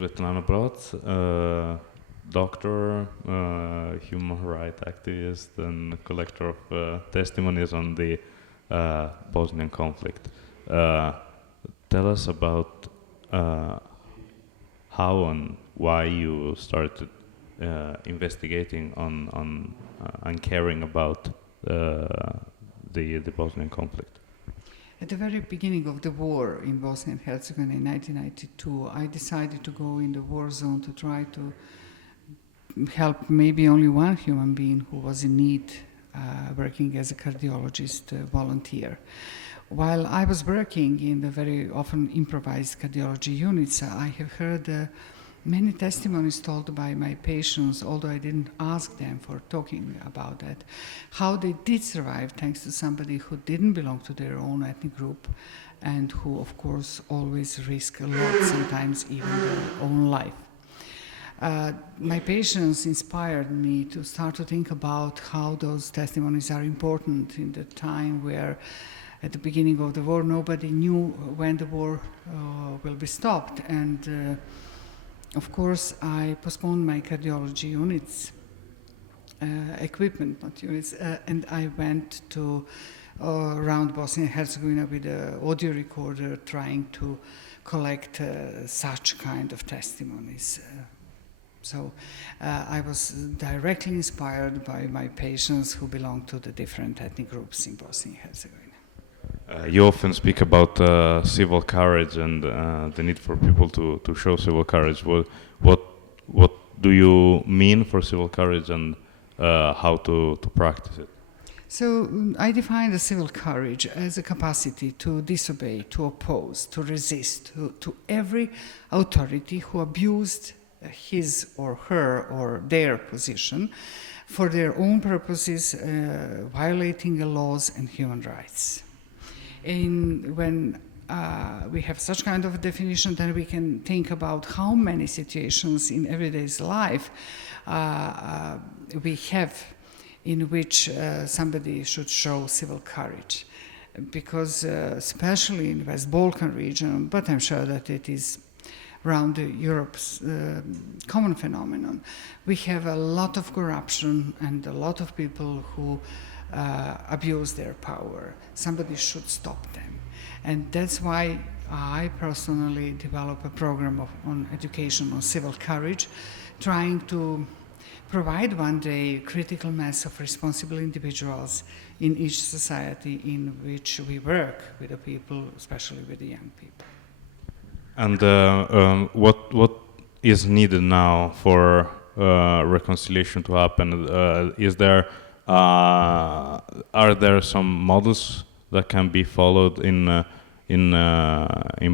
Svetlana Broz, doctor, human rights activist, and collector of testimonies on the Bosnian conflict. Tell us about how and why you started investigating on and caring about the Bosnian conflict. At the very beginning of the war in Bosnia and Herzegovina in 1992, I decided to go in the war zone to try to help maybe only one human being who was in need, working as a cardiologist volunteer. While I was working in the very often improvised cardiology units, I have heard many testimonies told by my patients, although I didn't ask them for talking about that, how they did survive thanks to somebody who didn't belong to their own ethnic group and who, of course, always risk a lot, sometimes even their own life. My patients inspired me to start to think about how those testimonies are important in the time where, at the beginning of the war, nobody knew when the war will be stopped. And of course, I postponed my cardiology units, equipment, not units, and I went to around Bosnia and Herzegovina with an audio recorder trying to collect such kind of testimonies. So I was directly inspired by my patients who belong to the different ethnic groups in Bosnia and Herzegovina. You often speak about civil courage and the need for people to show civil courage. What do you mean for civil courage and how to practice it? So I define the civil courage as a capacity to disobey, to oppose, to resist to every authority who abused his or her or their position for their own purposes, violating the laws and human rights. When we have such kind of a definition, then we can think about how many situations in everyday life we have in which somebody should show civil courage. Because especially in the West Balkan region, but I'm sure that it is around Europe's common phenomenon, we have a lot of corruption and a lot of people who abuse their power. Somebody should stop them. And that's why I personally develop a program on education on civil courage, trying to provide one day critical mass of responsible individuals in each society in which we work with the people, especially with the young people. And what is needed now for reconciliation to happen? Are there some models that can be followed in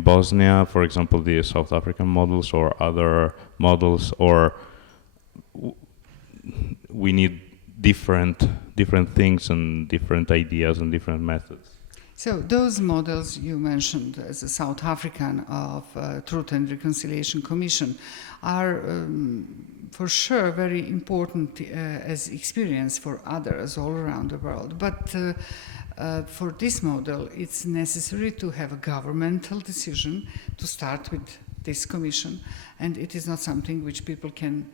Bosnia, for example, the South African models or other models, or we need different things and different ideas and different methods? So those models you mentioned as a South African of Truth and Reconciliation Commission are for sure very important as experience for others all around the world. But for this model, it's necessary to have a governmental decision to start with this commission, and it is not something which people can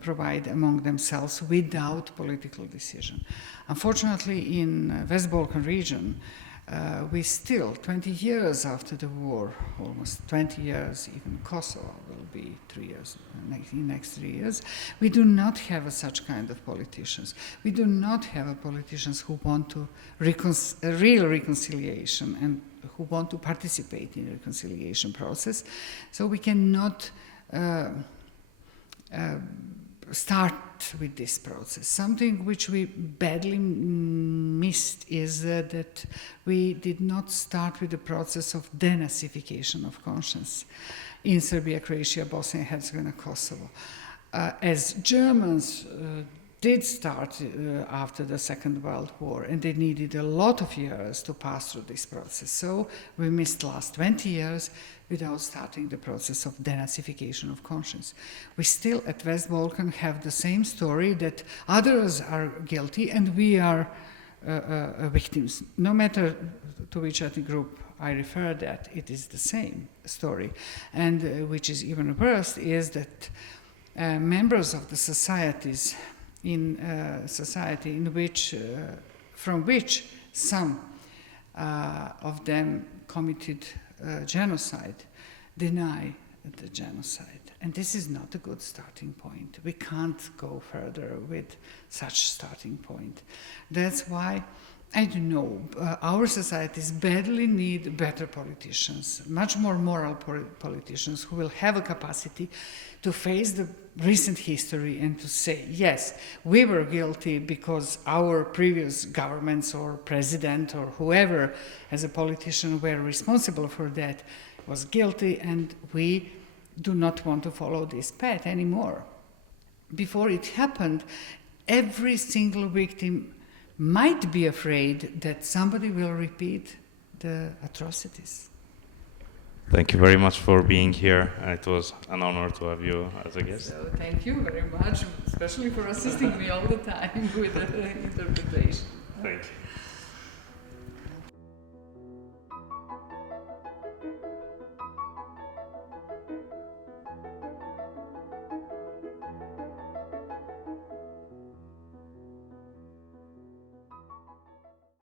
provide among themselves without political decision. Unfortunately, in West Balkan region, we still, 20 years after the war, almost 20 years, even Kosovo will be 3 years, in next 3 years, we do not have such kind of politicians. We do not have politicians who want to real reconciliation and who want to participate in the reconciliation process. So we cannot start with this process. Something which we badly missed is that we did not start with the process of denazification of conscience in Serbia, Croatia, Bosnia and Herzegovina, Kosovo. As Germans did start after the Second World War, and they needed a lot of years to pass through this process. So we missed last 20 years without starting the process of denazification of conscience. We still at West Balkan have the same story that others are guilty and we are victims, no matter to which ethnic group I refer that it is the same story. And which is even worse is that members of the societies in society in which, from which some of them committed genocide, deny the genocide. And this is not a good starting point. We can't go further with such starting point. That's why, I don't know, our societies badly need better politicians, much more moral politicians who will have a capacity to face the recent history and to say, yes, we were guilty because our previous governments or president or whoever as a politician were responsible for that was guilty, and we do not want to follow this path anymore. Before it happened, every single victim might be afraid that somebody will repeat the atrocities. Thank you very much for being here. It was an honor to have you as a guest. So thank you very much, especially for assisting me all the time with the interpretation. Thank you.